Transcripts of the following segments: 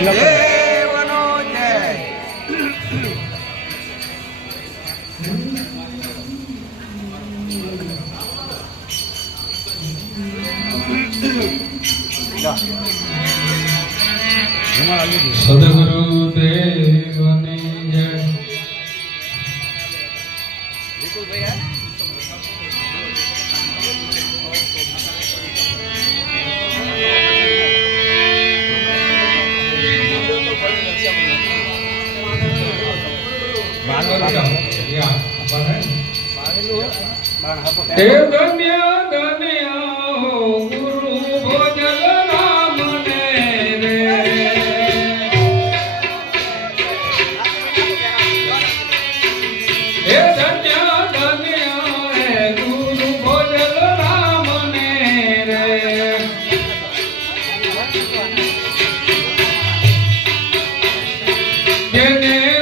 દેવનો જય. સદગુરુ દેવની જય. ધન્ય ધન્ય ગુરુ ભોજન રામ ને રે. હે ધન્ય ધન્ય ગુરુ ભોજન રામ ને રે. જેને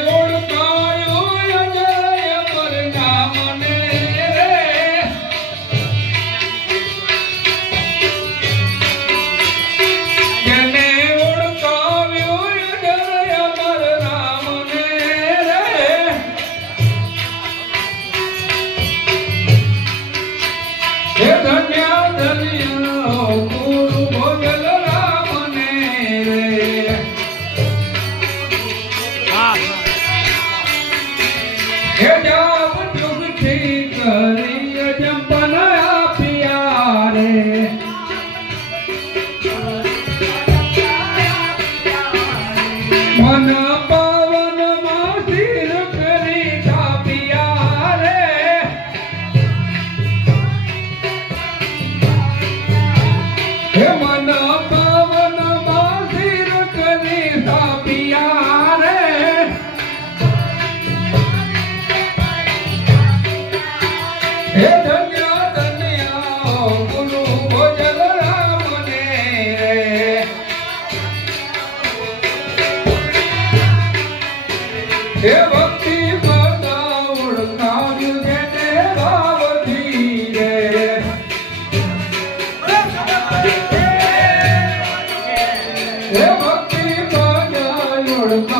હે ભક્તિ ઓળખાવ્યું જેને ભાવથી રે. હે ભક્તિ ઓળખાવ્યું